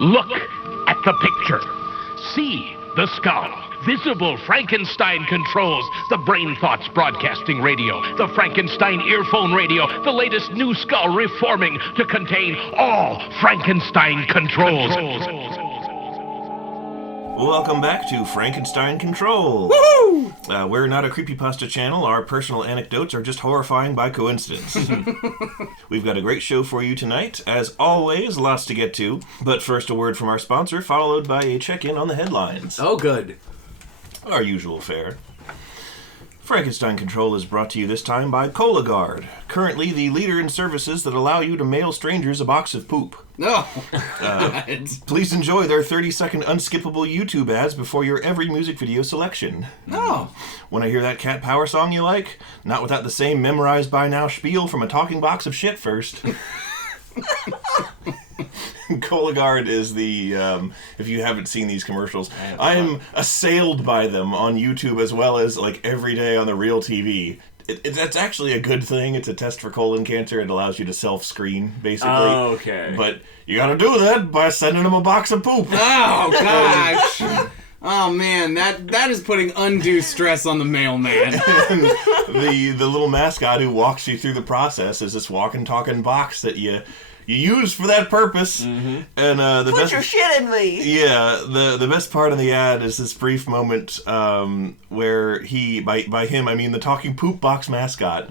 Look at the picture. See the skull. Visible Frankenstein controls. The Brain Thoughts broadcasting radio. The Frankenstein earphone radio. The latest new skull reforming to contain all Frankenstein controls. Welcome back to Frankenstein Control. Woohoo! We're not a creepypasta channel. Our personal anecdotes are just horrifying by coincidence. We've got a great show for you tonight. As always, lots to get to. But first, a word from our sponsor, followed by a check-in on the headlines. Oh, good. Our usual fare. Frankenstein Control is brought to you this time by Cologuard, currently the leader in services that allow you to mail strangers a box of poop. No. Please enjoy their 30-second unskippable YouTube ads before your every music video selection. No. Want to hear that cat power song you like? Not without the same memorized by now spiel from a talking box of shit first. Cologuard is the, if you haven't seen these commercials, I am assailed by them on YouTube as well as, like, every day on the real TV. That's actually a good thing. It's a test for colon cancer. It allows you to self-screen, basically. Oh, okay. But you gotta do that by sending them a box of poop. Oh, gosh. Oh, man, that is putting undue stress on the mailman. the little mascot who walks you through the process is this walking, talking box that you use for that purpose. Mm-hmm. And Put your shit in me. Yeah, the best part of the ad is this brief moment where he, by him I mean the talking poop box mascot,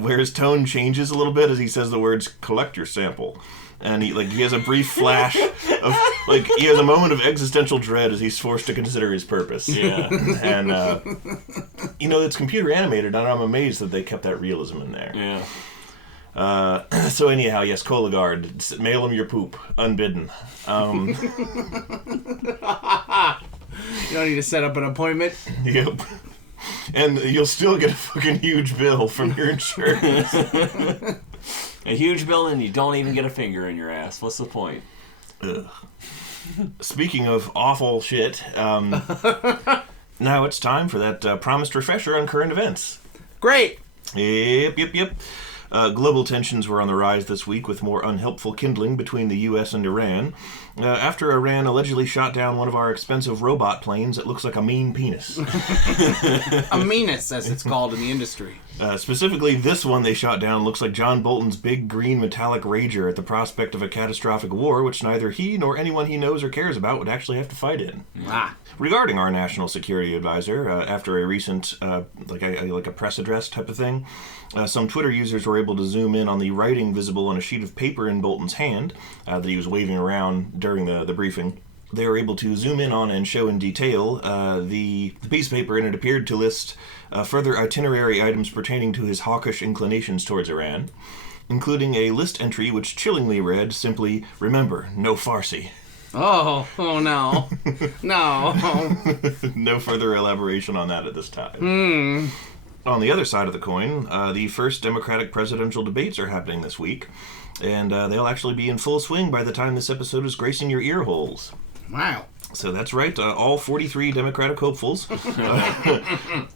where his tone changes a little bit as he says the words "collect your sample." And he has a brief flash of, like, he has a moment of existential dread as he's forced to consider his purpose. Yeah. And, it's computer animated, and I'm amazed that they kept that realism in there. Yeah. So anyhow, yes, Cologuard, mail him your poop, unbidden. You don't need to set up an appointment. Yep. And you'll still get a fucking huge bill from your insurance. A huge bill and you don't even get a finger in your ass. What's the point? Ugh. Speaking of awful shit, now it's time for that promised refresher on current events. Great. Yep. Global tensions were on the rise this week with more unhelpful kindling between the U.S. and Iran. After Iran allegedly shot down one of our expensive robot planes, it looks like a mean penis. A menace, as it's called in the industry. Specifically, this one they shot down looks like John Bolton's big green metallic rager at the prospect of a catastrophic war, which neither he nor anyone he knows or cares about would actually have to fight in. Regarding our national security advisor, after a recent, like a press address type of thing, some Twitter users were able to zoom in on the writing visible on a sheet of paper in Bolton's hand that he was waving around during the briefing. They were able to zoom in on and show in detail the piece of paper, and it appeared to list further itinerary items pertaining to his hawkish inclinations towards Iran, including a list entry which chillingly read simply, "Remember, no Farsi." Oh no. No. No further elaboration on that at this time. On the other side of the coin, the first Democratic presidential debates are happening this week, and they'll actually be in full swing by the time this episode is gracing your ear holes. Wow. So that's right, all 43 Democratic hopefuls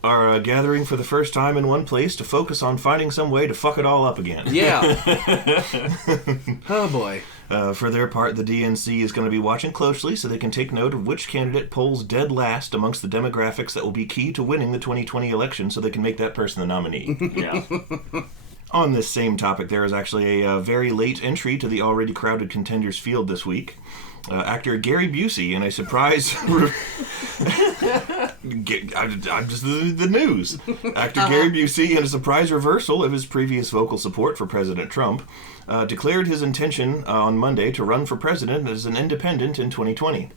are gathering for the first time in one place to focus on finding some way to fuck it all up again. Yeah. Oh boy. For their part, the DNC is going to be watching closely so they can take note of which candidate polls dead last amongst the demographics that will be key to winning the 2020 election so they can make that person the nominee. Yeah. On this same topic, there is actually a very late entry to the already crowded contenders field this week. Actor Gary Busey in a surprise... I'm just the news. Actor Gary Busey, in a surprise reversal of his previous vocal support for President Trump, declared his intention on Monday to run for president as an independent in 2020.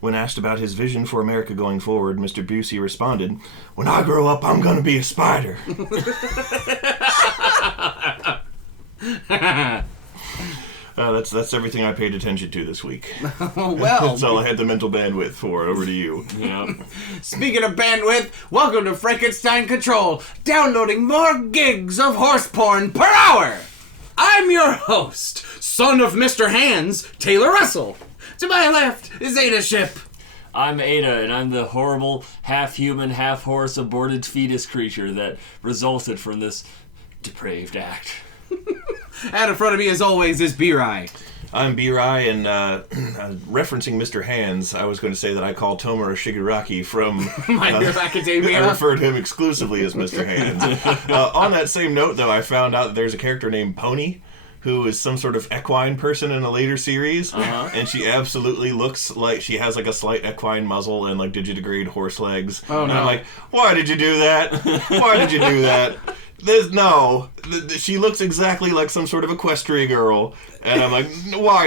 When asked about his vision for America going forward, Mr. Busey responded, "When I grow up, I'm going to be a spider." That's everything I paid attention to this week. Well. That's all I had the mental bandwidth for. Over to you. Yeah. Speaking of bandwidth, welcome to Frankenstein Control, downloading more gigs of horse porn per hour. I'm your host, son of Mr. Hands, Taylor Russell. To my left is Ada Ship. I'm Ada, and I'm the horrible, half-human, half-horse aborted fetus creature that resulted from this depraved act. Out in front of me, as always, is B-Rye. I'm B-Rai, and referencing Mr. Hands, I was going to say that I call Tomura Shigaraki from My Hero Academia. I refer to him exclusively as Mr. Hands. On that same note, though, I found out that there's a character named Pony, who is some sort of equine person in a later series, and she absolutely looks like she has like a slight equine muzzle and like digitigrade horse legs. Oh, no. And I'm like, why did you do that? Why did you do that? She looks exactly like some sort of equestrian girl, and I'm like,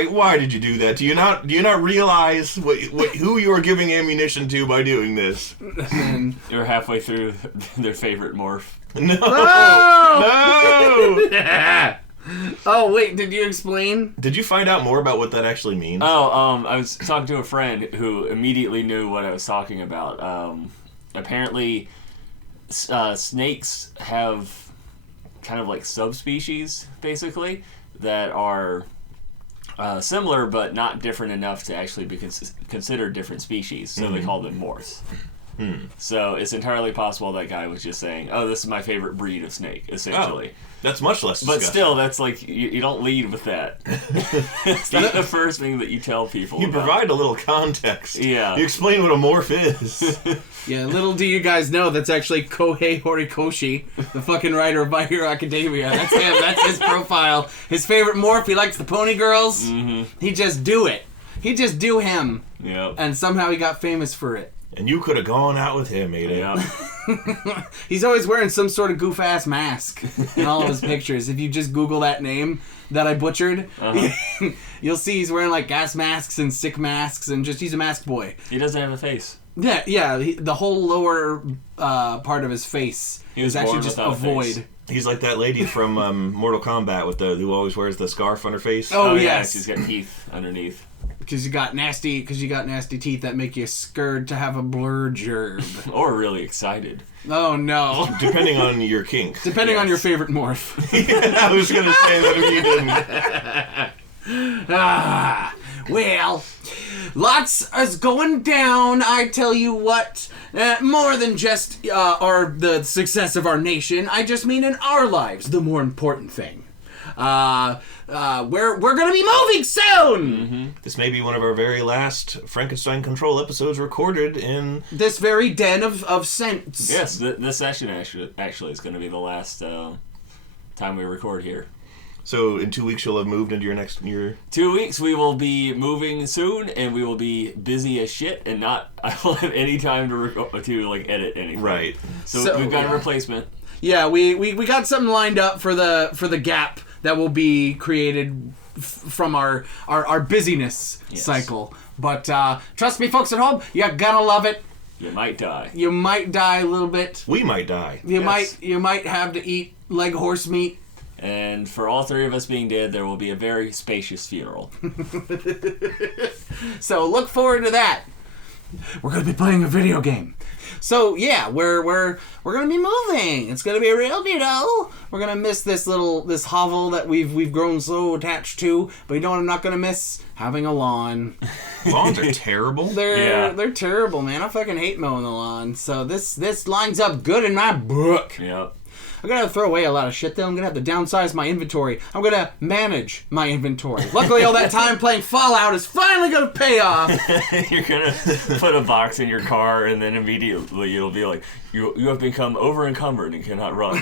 why did you do that? Do you not realize who you are giving ammunition to by doing this? You're halfway through their favorite morph. No. Oh, wait, did you explain? Did you find out more about what that actually means? I was talking to a friend who immediately knew what I was talking about. Apparently, snakes have kind of like subspecies, basically, that are similar but not different enough to actually be considered different species, so they call them morphs. So it's entirely possible that guy was just saying, oh, this is my favorite breed of snake, essentially. Oh, that's much less disgusting. But still, that's like, you don't lead with that. It's not the first thing that you tell people. You provide a little context. Yeah. You explain what a morph is. Yeah, little do you guys know, that's actually Kohei Horikoshi, the fucking writer of My Hero Academia. That's him. That's his profile. His favorite morph, he likes the pony girls. Mm-hmm. He just do it. He just do him. Yep. And somehow he got famous for it. And you could have gone out with him, Ada. Yeah. He's always wearing some sort of goof-ass mask in all of his pictures. If you just Google that name that I butchered, you'll see he's wearing like gas masks and sick masks, and he's a mask boy. He doesn't have a face. Yeah. The whole lower part of his face is actually just a void. He's like that lady from Mortal Kombat who always wears the scarf on her face. Oh yeah, yes, she's got teeth underneath. Because you got nasty teeth that make you scared to have a blur gerb. Or really excited. Oh no. Depending on your kink. Depending on your favorite morph. Yeah, I was going to say that if you didn't. Well, lots is going down, I tell you what. More than just the success of our nation. I just mean in our lives, the more important thing. We're gonna be moving soon! Mm-hmm. This may be one of our very last Frankenstein Control episodes recorded in this very den of scents. Yes, this session actually is going to be the last time we record here. So in 2 weeks you'll have moved into your next year. 2 weeks we will be moving soon, and we will be busy as shit, and I won't have any time to edit anything. Right. So we've got a replacement. Yeah, we got something lined up for the gap that will be created from our busyness cycle. But trust me, folks at home, you're gonna love it. You might die. You might die a little bit. We might die. You might have to eat leg horse meat. And for all three of us being dead, there will be a very spacious funeral. So look forward to that. We're gonna be playing a video game. So yeah, we're gonna be moving. It's gonna be real, We're gonna miss this hovel that we've grown so attached to. But you know what I'm not gonna miss? Having a lawn. Lawns are terrible. They're terrible, man. I fucking hate mowing the lawn. So this lines up good in my book. Yep. I'm going to throw away a lot of shit, though. I'm going to have to downsize my inventory. I'm going to manage my inventory. Luckily, all that time playing Fallout is finally going to pay off. You're going to put a box in your car, and then immediately it'll be like, you have become over-encumbered and cannot run.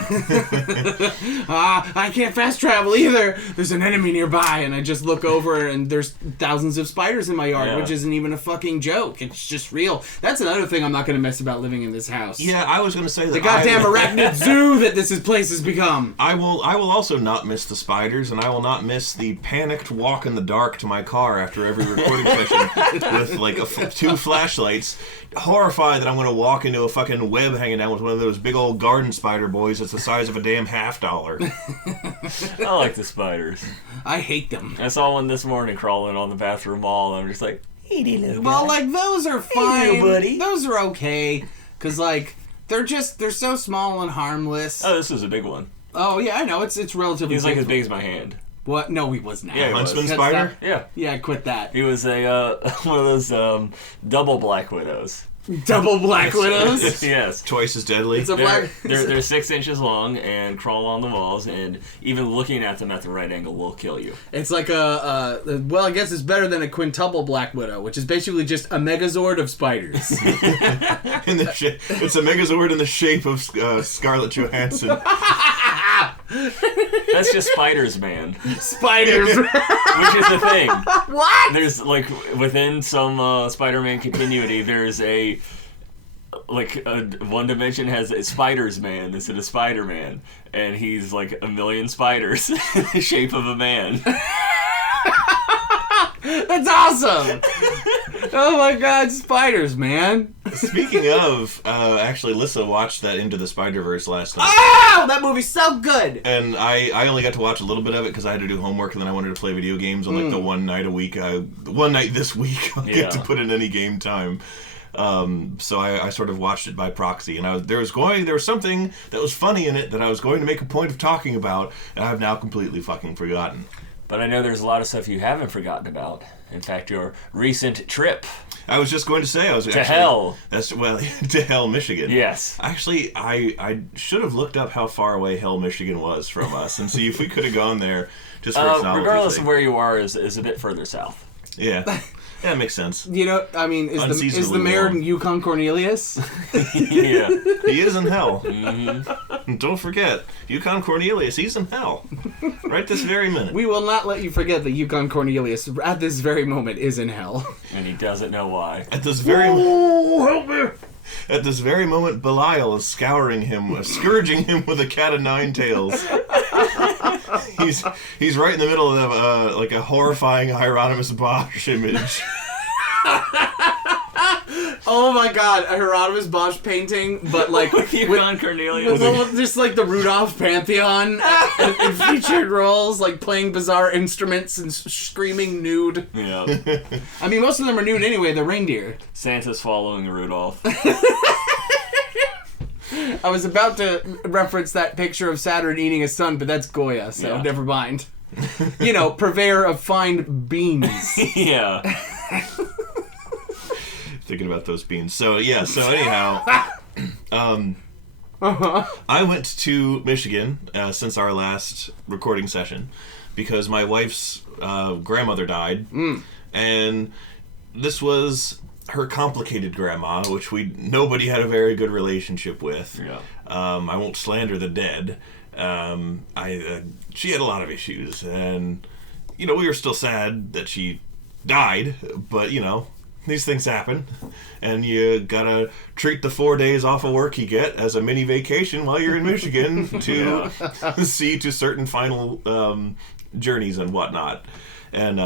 I can't fast travel either. There's an enemy nearby, and I just look over, and there's thousands of spiders in my yard, which isn't even a fucking joke. It's just real. That's another thing I'm not going to miss about living in this house. Yeah, I was going to say that. The goddamn arachnid zoo that this place has become. I will also not miss the spiders, and I will not miss the panicked walk in the dark to my car after every recording session with like two flashlights, horrified that I'm going to walk into a fucking web hanging down with one of those big old garden spider boys that's the size of a damn $50. I like the spiders. I hate them. I saw one this morning crawling on the bathroom wall, and I'm just like, hey, little guy. Well, like, those are fine. Hey, buddy. Those are okay. Because, like, they're so small and harmless. Oh, this was a big one. Oh, yeah, I know. It's relatively He was like as big as my hand. What? No, he was not. Yeah, he was. Huntsman spider? Yeah. Yeah, quit that. He was a one of those double black widows. Double Black Widows. Yes. Twice as deadly. It's a They're 6 inches long and crawl on the walls, and even looking at them at the right angle will kill you. It's like well, I guess it's better than a quintuple Black Widow, which is basically just a Megazord of spiders. It's a Megazord in the shape of Scarlett Johansson. That's just Spiders Man. Spiders. Which is the thing. What? There's, like, within some Spider-Man continuity, there's one dimension has a Spiders Man instead of Spider-Man, and he's like a million spiders in the shape of a man. That's awesome! Oh my god, spiders, man. Speaking of, actually, Lissa watched that Into the Spider-Verse last night. Oh, that movie's so good! And I only got to watch a little bit of it because I had to do homework, and then I wanted to play video games on like the one night a week. One night this week I'll get to put in any game time. So I sort of watched it by proxy, and there was something that was funny in it that I was going to make a point of talking about, and I've now completely fucking forgotten. But I know there's a lot of stuff you haven't forgotten about. In fact, your recent trip. I was just going to say to hell. To Hell, Michigan. Yes. Actually, I should have looked up how far away Hell, Michigan was from us and see if we could have gone there just for its novelty regardless sake. of where you are is a bit further south. Yeah. Yeah, that makes sense. You know, I mean, is the mayor long. Yukon Cornelius? Yeah. He is in hell. Mm-hmm. Don't forget, Yukon Cornelius, he's in hell. Right this very minute. We will not let you forget that Yukon Cornelius, at this very moment, is in hell. And he doesn't know why. At this very help me! At this very moment, Belial is scourging him with a cat of nine tails. He's right in the middle of like a horrifying Hieronymus Bosch image. Oh my god, a Hieronymus Bosch painting, but like with Yukon Cornelius. just like the Rudolph Pantheon in featured roles, like playing bizarre instruments and screaming nude. Yeah. I mean, most of them are nude anyway, the reindeer. Santa's following Rudolph. I was about to reference that picture of Saturn eating his son, but that's Goya, so never mind. You know, purveyor of fine beans. Yeah. Thinking about those beans. So anyhow, I went to Michigan since our last recording session because my wife's grandmother died, and this was her complicated grandma, which nobody had a very good relationship with. Yeah. I won't slander the dead. She had a lot of issues, and we were still sad that she died, but these things happen, and you gotta treat the 4 days off of work you get as a mini vacation while you're in Michigan to see to certain final journeys and whatnot. And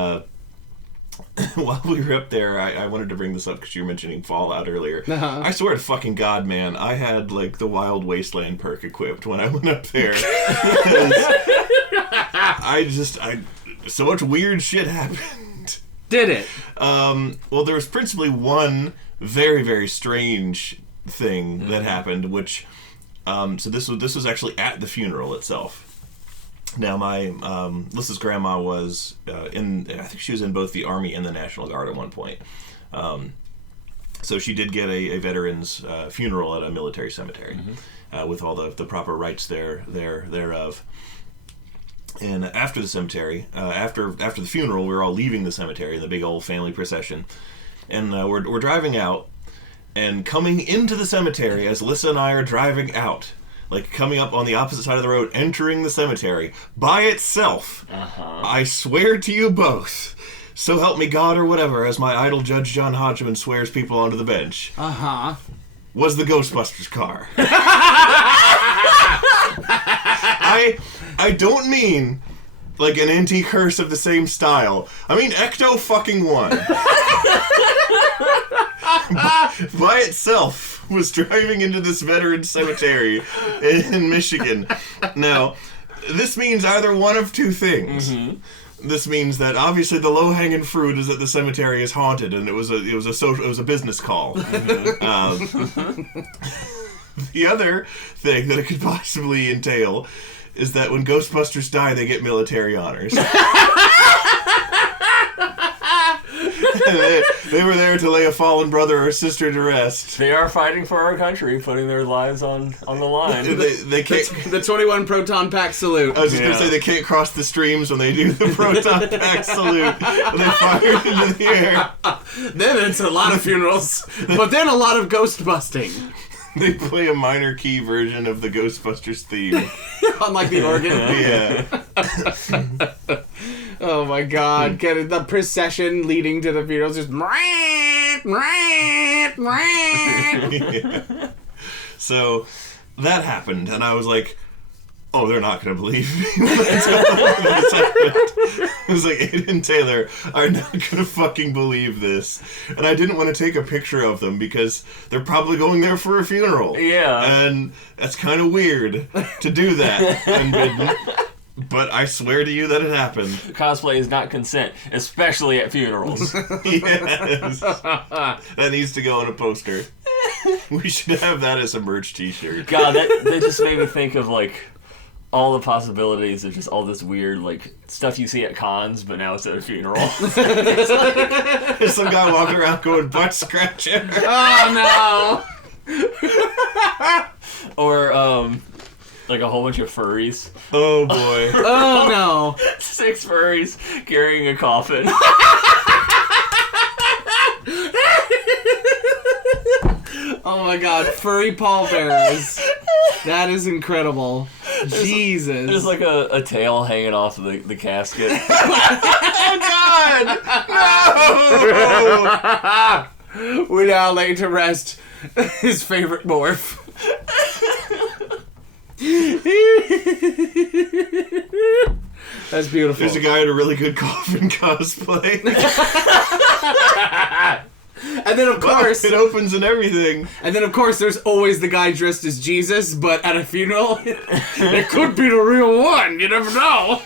while we were up there, I wanted to bring this up because you were mentioning Fallout earlier. I swear to fucking God, man, I had like the Wild Wasteland perk equipped when I went up there. So much weird shit happened. Did it? Well, there was principally one very, very strange thing that happened, which, so this was actually at the funeral itself. Now, my Lissa's grandma was I think she was in both the Army and the National Guard at one point. So she did get a veteran's funeral at a military cemetery with all the proper rites thereof. And after the cemetery, after the funeral, we were all leaving the cemetery in the big old family procession, and we're driving out, and coming into the cemetery as Lissa and I are driving out, like coming up on the opposite side of the road, entering the cemetery by itself. I swear to you both, so help me God or whatever, as my idol Judge John Hodgman swears people onto the bench. Was the Ghostbusters car. I don't mean like an antique hearse of the same style. I mean Ecto fucking one. By itself was driving into this veteran cemetery in Michigan. Now, this means either one of two things. This means that obviously the low-hanging fruit is that the cemetery is haunted, and it was a business call. The other thing that it could possibly entail is that when Ghostbusters die, they get military honors. They were there to lay a fallen brother or sister to rest. They are fighting for our country, putting their lives on the line. They can't. The 21 proton pack salute. I was just gonna say they can't cross the streams when they do the proton pack salute. When they fire into the air. Then it's a lot of funerals, but then a lot of ghost busting. They play a minor key version of the Ghostbusters theme. Unlike the organ. Yeah. Oh my god. Get it? The procession leading to the funerals just... Yeah. So that happened, and I was like, oh, they're not going to believe me when I tell them this happened. I was like, Aiden and Taylor are not going to fucking believe this. And I didn't want to take a picture of them because they're probably going there for a funeral. Yeah. And that's kind of weird to do that. And didn't. But I swear to you that it happened. Cosplay is not consent, especially at funerals. Yes. That needs to go on a poster. We should have that as a merch t-shirt. God, that just made me think of, like, all the possibilities of just all this weird, like, stuff you see at cons, but now it's at a funeral. There's some guy walking around going butt scratcher. Oh no! Or, like a whole bunch of furries. Oh boy. Oh no! 6 furries carrying a coffin. Oh my god, furry pallbearers. That is incredible. Jesus. There's like a tail hanging off of the casket. Oh God! No! We now lay to rest his favorite morph. That's beautiful. There's a guy in a really good coffin cosplay. And then of course it opens and everything. And then of course there's always the guy dressed as Jesus, but at a funeral it could be the real one. You never know.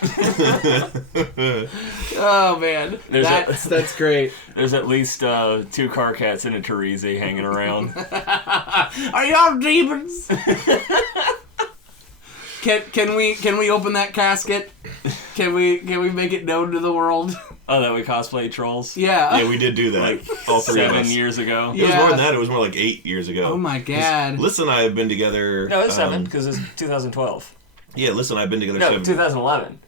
Oh man. That's great. There's at least 2 car cats and a Teresi hanging around. Are y'all demons? Can we open that casket? Can we make it known to the world? Oh, that we cosplay trolls? Yeah. Yeah, we did do that. Like all 3 of 7 us. years ago. It was more than that. It was more like 8 years ago. Oh my god. Liz and I have been together. No, it was 7 because it's 2012. Yeah, Liz and I have been together No, 7. 2011.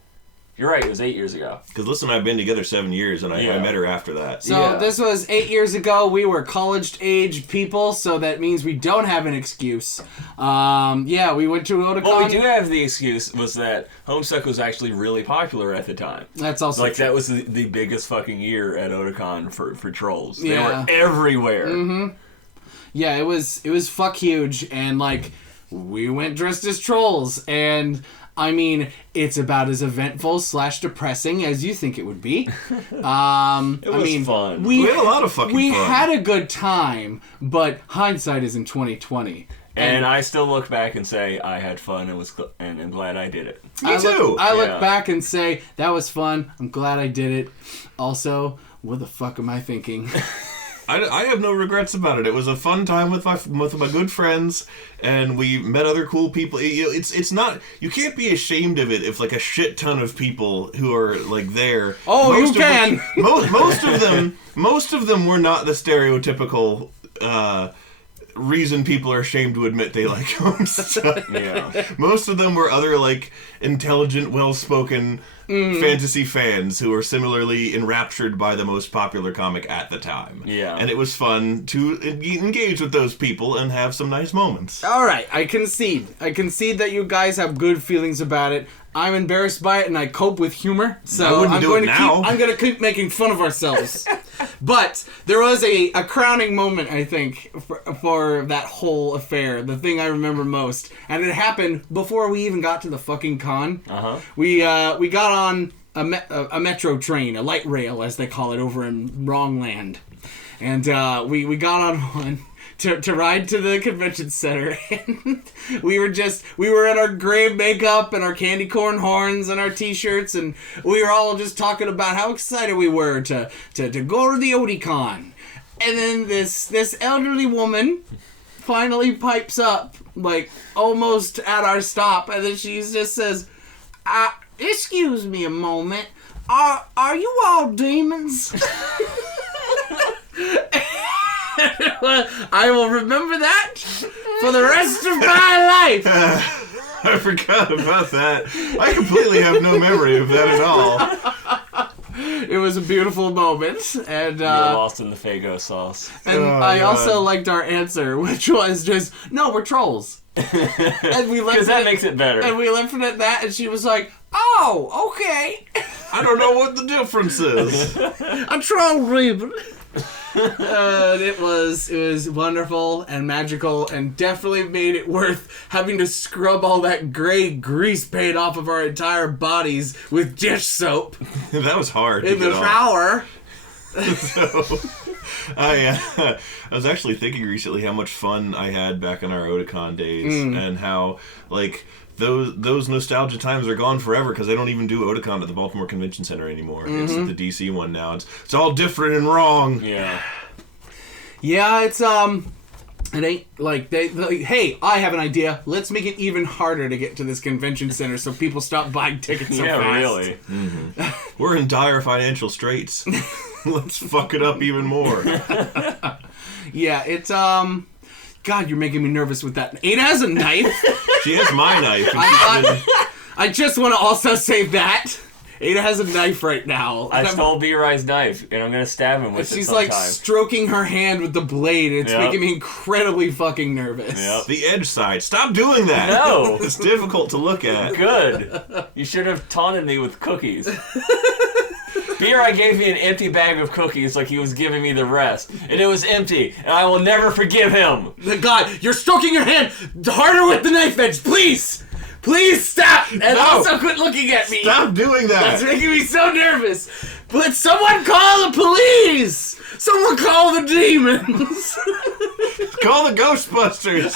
You're right. It was 8 years ago. Because Liz and I have been together 7 years, and I met her after that. So Yeah. this was 8 years ago. We were college-age people, so that means we don't have an excuse. Yeah, we went to Otakon. Well, we do have the excuse was that Homestuck was actually really popular at the time. That's also Like, true. that was the biggest fucking year at Otakon for trolls. Yeah. They were everywhere. Mm-hmm. Yeah, it was fuck huge, and like we went dressed as trolls, and I mean it's about as eventful / depressing as you think it would be. It was fun. We had a lot of fucking we fun. had a good time, but hindsight is in 2020. And I still look back and say I had fun and I'm glad I did it. Me too. I look Yeah. back and say that was fun. I'm glad I did it. Also, what the fuck am I thinking? I have no regrets about it. It was a fun time with my good friends, and we met other cool people. It's not, you can't be ashamed of it if like a shit ton of people who are like there. Oh, you can. Most of them were not the stereotypical reason people are ashamed to admit they like Homestuck. Yeah. Most of them were other like intelligent, well-spoken fantasy fans who were similarly enraptured by the most popular comic at the time. Yeah. And it was fun to engage with those people and have some nice moments. All right, I concede. I concede that you guys have good feelings about it. I'm embarrassed by it, and I cope with humor. So I wouldn't do it now. I'm going to keep making fun of ourselves. But there was a crowning moment, I think, for that whole affair. The thing I remember most, and it happened before we even got to the fucking con. Uh-huh. We got on a metro train, a light rail, as they call it over in Wrongland, and we got on one to ride to the convention center, and we were in our gray makeup and our candy corn horns and our t-shirts, and we were all just talking about how excited we were to go to the Otakon. And then this elderly woman finally pipes up, like almost at our stop, and then she just says, "Excuse me a moment. Are you all demons?" I will remember that for the rest of my life. I forgot about that. I completely have no memory of that at all. It was a beautiful moment, and You're lost in the Faygo sauce. And I also liked our answer, which was just, no, we're trolls. And we left Because that it, makes it better. and we left it at that, and she was like, oh, okay. I don't know what the difference is. A troll Reuben. It was wonderful and magical, and definitely made it worth having to scrub all that gray grease paint off of our entire bodies with dish soap That was hard in to the get off. shower. So, I was actually thinking recently how much fun I had back in our Otakon days, and how, like, those nostalgia times are gone forever because they don't even do Otakon at the Baltimore Convention Center anymore. It's at the DC one now. It's all different and wrong. Yeah. Yeah, it's it ain't like hey, I have an idea. Let's make it even harder to get to this convention center so people stop buying tickets so fast. Really. We're in dire financial straits. Let's fuck it up even more. Yeah, it's God, you're making me nervous with that. Ada has a knife. She has my knife. And I just want to also say that Ada has a knife right now. I stole B-Rye's knife, and I'm going to stab him with it She's sometime. like stroking her hand with the blade. It's Yep. making me incredibly fucking nervous. Yep. the edge side. Stop doing that. No. It's difficult to look at. Good. You should have taunted me with cookies. B-Rye gave me an empty bag of cookies like he was giving me the rest. And it was empty, and I will never forgive him. God, you're stroking your hand harder with the knife edge, please! Please stop! And No. also quit looking at me! Stop doing That's that. making me so nervous! But someone call the police! Someone call the demons! Call the Ghostbusters.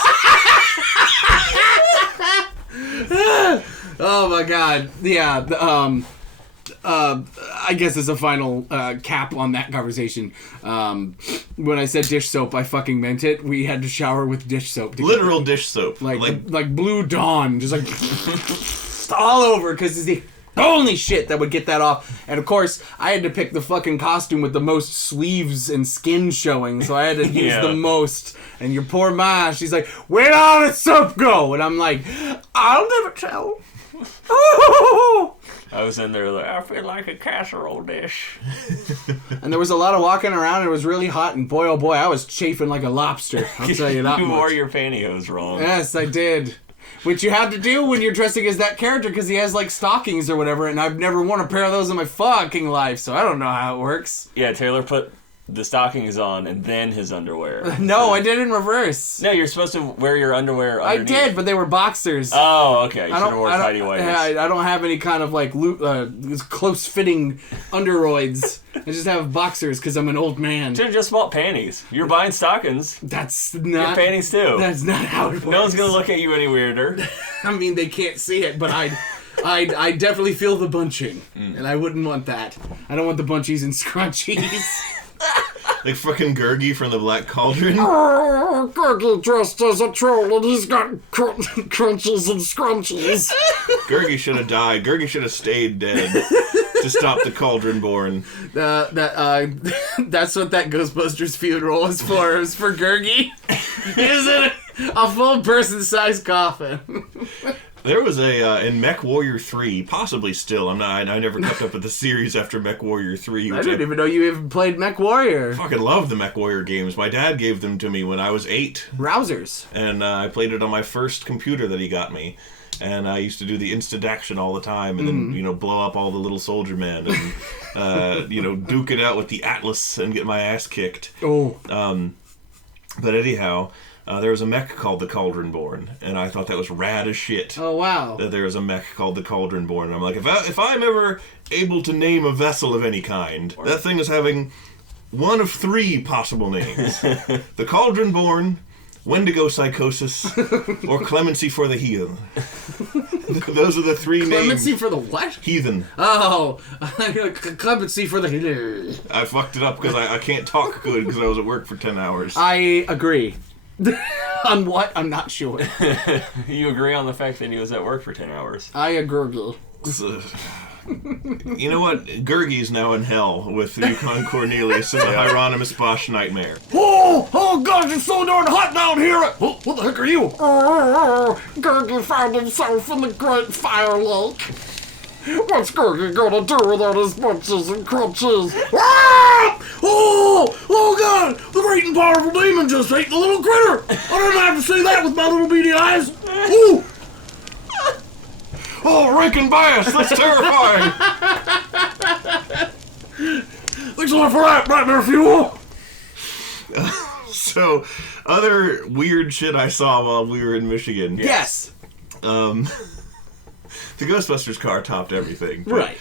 Oh my god. Yeah, I guess as a final cap on that conversation, when I said dish soap, I fucking meant it. We had to shower with dish soap. Literal dish soap. Like Blue Dawn, just like all over, because it's the only shit that would get that off. And of course, I had to pick the fucking costume with the most sleeves and skin showing, so I had to use Yeah. the most. And your poor Ma, she's like, where did all the soap go? And I'm like, I'll never tell. I was in there like, I feel like a casserole dish. And there was a lot of walking around, and it was really hot, and boy, oh boy, I was chafing like a lobster. I'll tell you that You much. wore your pantyhose wrong. Yes, I did. Which you have to do when you're dressing as that character, because he has, like, stockings or whatever, and I've never worn a pair of those in my fucking life, so I don't know how it works. Yeah, Taylor put the stockings on and then his underwear. No, I did it in reverse. No, you're supposed to wear your underwear I underneath. did, but they were boxers. Oh, okay. You should have worn tidy whities. I don't have any kind of, like, close-fitting underoids. I just have boxers, because I'm an old man. Should have just bought panties. You're buying stockings. That's Get not... panties too. That's not how it works. No one's gonna look at you any weirder. I mean, they can't see it, but I definitely feel the bunching, and I wouldn't want that. I don't want the bunchies and scrunchies. Like fucking Gurgi from the Black Cauldron. Oh, Gurgi dressed as a troll, and he's got crunchies and scrunchies. Gurgi should have died. Gurgi should have stayed dead to stop the Cauldron born. That's what that Ghostbusters funeral is for. It's for Gurgi. He's in a full person-sized coffin. There was in Mech Warrior 3, possibly still. I never kept up with the series after Mech Warrior 3. I didn't even know you even played Mech Warrior. Fucking love the Mech Warrior games. My dad gave them to me when I was 8. Rousers. And I played it on my first computer that he got me. And I used to do the instant action all the time, and then, blow up all the little soldier men, and, duke it out with the Atlas and get my ass kicked. Oh. But anyhow, there was a mech called the Cauldron Born, and I thought that was rad as shit. Oh, wow. That there was a mech called the Cauldron Born. And I'm like, if I'm ever able to name a vessel of any kind, that thing is having one of 3 possible names. The Cauldron Born, Wendigo Psychosis, or Clemency for the Heathen. Those are the 3 names. Clemency for the what? Heathen. Oh, clemency for the... I fucked it up because I can't talk good because I was at work for 10 hours. I agree. On what? I'm not sure. You agree on the fact that he was at work for 10 hours. I agree. You know what? Gurgi's now in hell with Yukon Cornelius and the Hieronymus Bosch nightmare. Oh, God, it's so darn hot down here! What the heck are you? Gurgi found himself in the Great Fire Lake. What's Gurgi gonna do without his bunches and crunches? Oh, God! The great and powerful demon just ate the little critter! I didn't have to see that with my little beady eyes! Ooh! Oh, Rankin Bass! That's terrifying! Thanks a lot for that, Nightmare Fuel! So, other weird shit I saw while we were in Michigan. Yes! The Ghostbusters car topped everything. But, Right.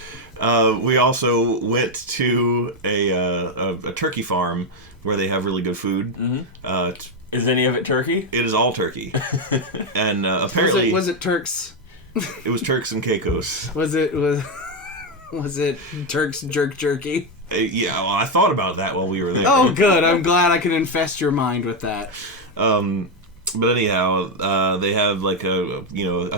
we also went to a turkey farm where they have really good food. Mm-hmm. Is any of it turkey? It is all turkey. And apparently... Was it Turks? It was Turks and Caicos. Was it Turks jerk jerky? Yeah, well, I thought about that while we were there. Oh, good. I'm glad I can infest your mind with that. But anyhow, they have like a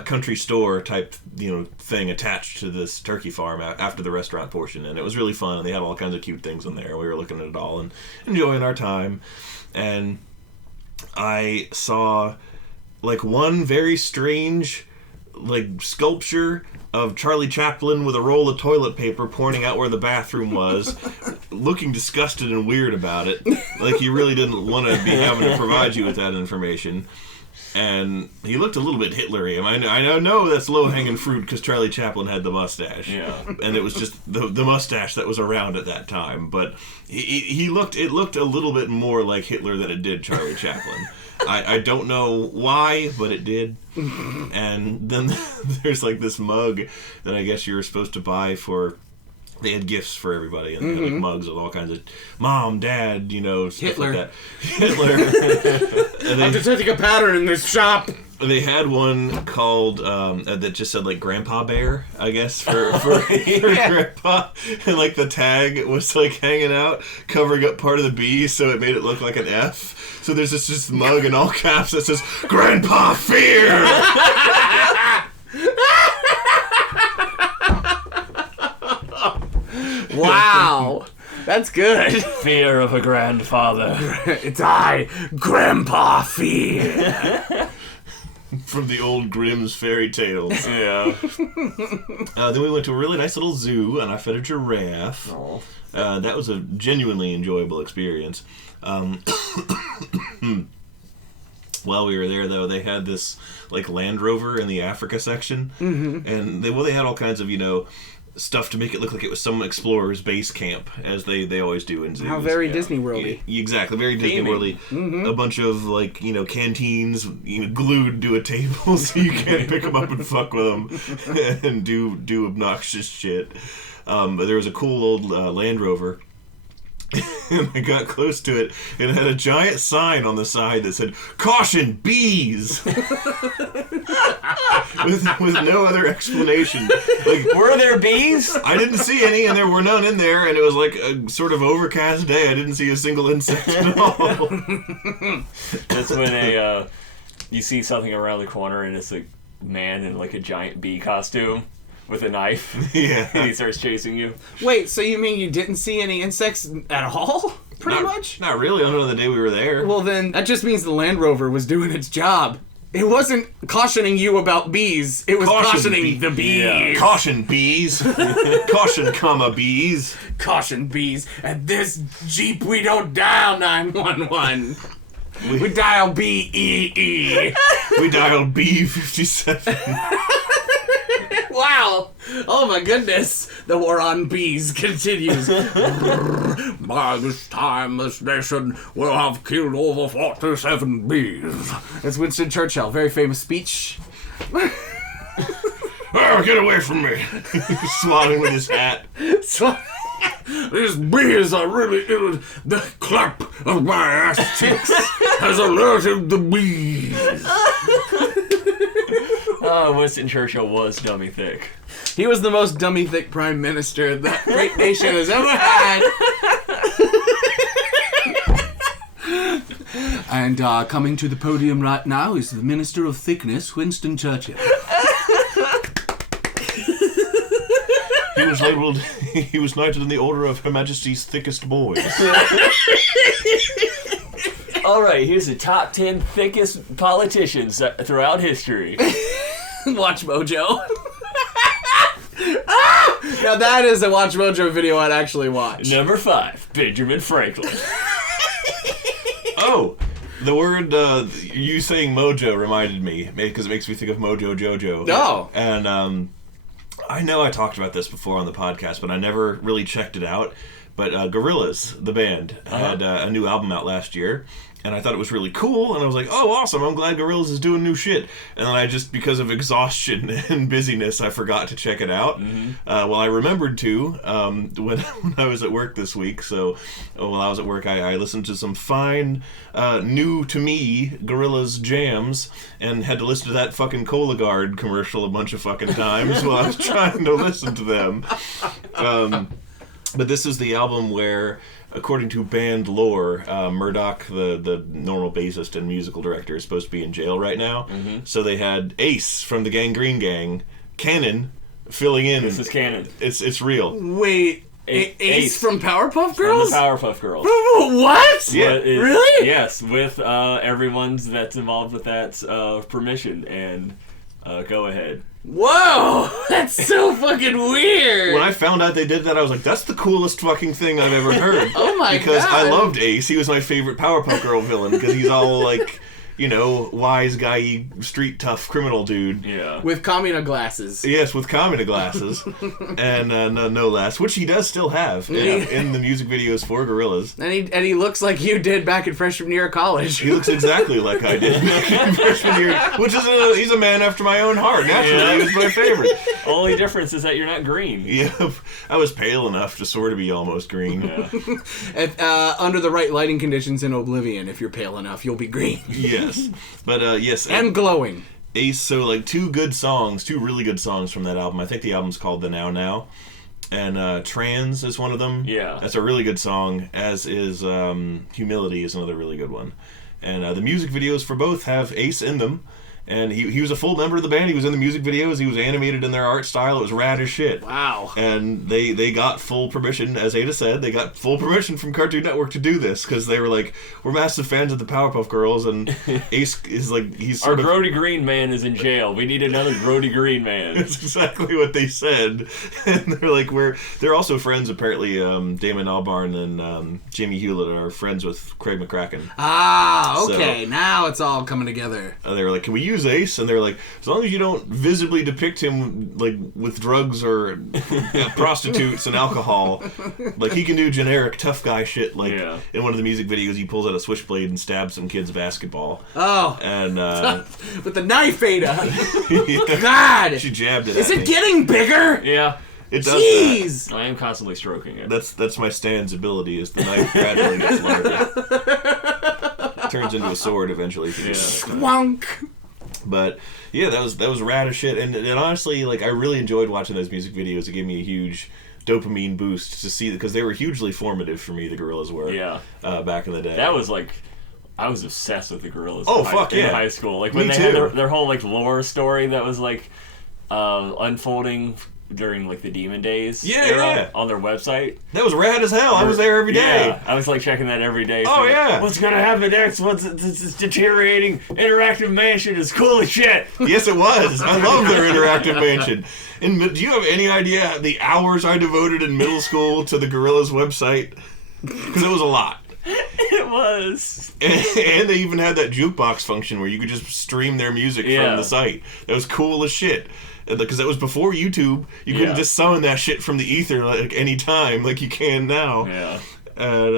country store type thing attached to this turkey farm after the restaurant portion, and it was really fun. And they had all kinds of cute things in there. We were looking at it all and enjoying our time. And I saw like one very strange sculpture of Charlie Chaplin with a roll of toilet paper pointing out where the bathroom was, looking disgusted and weird about it. Like he really didn't want to be having to provide you with that information. And he looked a little bit Hitler-y. I know that's low-hanging fruit because Charlie Chaplin had the mustache. Yeah. And it was just the mustache that was around at that time. But it looked a little bit more like Hitler than it did Charlie Chaplin. I don't know why, but it did. And then there's like this mug that I guess you were supposed to buy for... They had gifts for everybody, and they had like mugs with all kinds of mom, dad, stuff Hitler. like that. Hitler. And I'm detecting a pattern in this shop. they had one called that just said like Grandpa Bear, I guess, for Grandpa, and like the tag was like hanging out, covering up part of the B, so it made it look like an F. So there's this mug in all caps that says Grandpa Fear. Wow. That's good. Fear of a grandfather. It's I, Grandpa Fear. From the old Grimm's fairy tales. Yeah. Then we went to a really nice little zoo, and I fed a giraffe. Oh. That was a genuinely enjoyable experience. While we were there, though, they had this like Land Rover in the Africa section, and they had all kinds of stuff to make it look like it was some explorer's base camp, as they always do in zoos. How very Disney World-y. Exactly, very Disney World-y. A bunch of like canteens glued to a table so you can't pick them up and fuck with them and do obnoxious shit. But there was a cool old Land Rover. And I got close to it, and it had a giant sign on the side that said, "Caution, bees!" with no other explanation. Like, Were there bees? I didn't see any, and there were none in there, and it was like a sort of overcast day. I didn't see a single insect at all. That's when you see something around the corner, and it's a man in like a giant bee costume with a knife. Yeah. And he starts chasing you. Wait, so you mean you didn't see any insects at all? Pretty much? Not really, other than the day we were there. Well, then, that just means the Land Rover was doing its job. It wasn't cautioning you about bees. It was cautioning the bees. Yeah. Caution, bees. Caution, comma, bees. Caution, bees. At this Jeep, we don't dial 911. We dial B-E-E. We dialed B57. Wow. Oh, my goodness. The war on bees continues. By this time, this nation will have killed over 47 bees. That's Winston Churchill. Very famous speech. Oh, get away from me. Swatting with his hat. So, these bees are really ill. The clap of my ass cheeks has alerted the bees. Winston Churchill was dummy thick. He was the most dummy thick prime minister that great nation has ever had. And coming to the podium right now is the Minister of Thickness, Winston Churchill. He was labeled, he was knighted in the Order of Her Majesty's Thickest Boys. All right, here's the top 10 thickest politicians throughout history. Watch Mojo. Now that is a Watch Mojo video I'd actually watch. Number 5, Benjamin Franklin. Oh, the word, you saying mojo reminded me, because it makes me think of Mojo Jojo. Oh. And, I know I talked about this before on the podcast, but I never really checked it out. But Gorillaz, the band, had a new album out last year, and I thought it was really cool, and I was like, oh, awesome, I'm glad Gorillaz is doing new shit. And then I just, because of exhaustion and busyness, I forgot to check it out. Well, I remembered to when I was at work this week, so while I was at work, I listened to some fine, new to me Gorillaz jams, and had to listen to that fucking Cola Guard commercial a bunch of fucking times while I was trying to listen to them. But this is the album where, according to band lore, Murdoch, the normal bassist and musical director, is supposed to be in jail right now. So they had Ace from the Gangrene Gang, Cannon, filling in. This is canon. It's real. Wait, Ace from Powerpuff Girls? From the Powerpuff Girls. What? Yeah. Really? Yes, with everyone's that's involved with that permission, and go ahead. Whoa, that's so fucking weird. When I found out they did that, I was like, that's the coolest fucking thing I've ever heard. Oh my because God. I loved Ace. He was my favorite Powerpuff Girl villain, because he's all like, you know, wise guy, street tough criminal dude. Yeah. With Kamina glasses. Yes, with Kamina glasses, and no less, which he does still have in the music videos for Gorillaz. And he looks like you did back in freshman year of college. He looks exactly like I did in freshman year, which is he's a man after my own heart. Naturally, he was my favorite. Only difference is that you're not green. Yeah, I was pale enough to sort of be almost green. Yeah. Under the right lighting conditions in Oblivion, if you're pale enough, you'll be green. Yes, but yes, And glowing. Ace. So like two really good songs from that album. I think the album's called The Now Now, and Trans is one of them. Yeah, that's a really good song. As is Humility is another really good one. And the music videos for both have Ace in them. And he was a full member of the band. He was in the music videos. He was animated in their art style. It was rad as shit. Wow. And they got full permission, as Ada said, they got full permission from Cartoon Network to do this, because they were like, we're massive fans of the Powerpuff Girls, and Ace is like, he's our sort of... Grody Green man is in jail. We need another Grody Green man. That's exactly what they said. And they're like, they're also friends, apparently. Damon Albarn and Jamie Hewlett are friends with Craig McCracken. Ah, okay. So, now it's all coming together. They were like, can we use Ace? And they're like, as long as you don't visibly depict him like with drugs or prostitutes and alcohol, like he can do generic tough guy shit. Like in one of the music videos, he pulls out a switchblade and stabs some kid's basketball. Oh, and with the knife, Ada. Yeah. God, she jabbed it. Is it getting bigger? Yeah. It does. Jeez. That. I am constantly stroking it. That's my Stan's ability. Is the knife gradually gets larger, turns into a sword eventually. Swunk. But yeah, that was rad as shit, and honestly, like I really enjoyed watching those music videos. It gave me a huge dopamine boost to see, because they were hugely formative for me. The Gorillaz were, back in the day. That was like, I was obsessed with the Gorillaz. In high school, like when they had their whole like lore story that was like unfolding during like the Demon Days era on their website. That was rad as hell. I was there every day. Yeah, I was like checking that every day. Oh yeah. What's gonna happen next? This deteriorating interactive mansion is cool as shit. Yes, it was. I love their interactive mansion. And do you have any idea the hours I devoted in middle school to the Gorillaz website? Because it was a lot. It was. And they even had that jukebox function where you could just stream their music from the site. That was cool as shit. Because that was before YouTube. You couldn't just summon that shit from the ether like any time like you can now. Yeah. And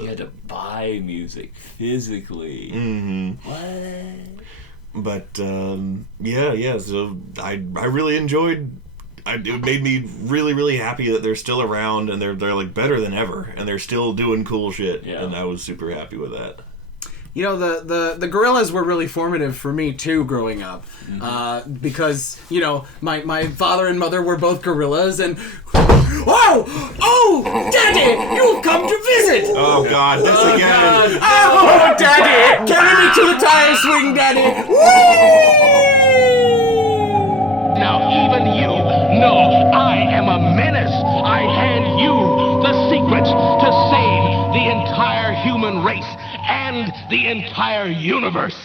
you had to buy music physically. Mm-hmm. What? But so I really enjoyed. It made me really, really happy that they're still around, and they're like better than ever, and they're still doing cool shit. Yeah. And I was super happy with that. You know, the Gorillaz were really formative for me too growing up, because you know my father and mother were both gorillas, and oh, Daddy, you've come to visit. Oh God, this again. God. Oh, Daddy, carry me to the tire swing, Daddy. Now even you know I am a menace, I hand you the secret to save the entire human race and the entire universe.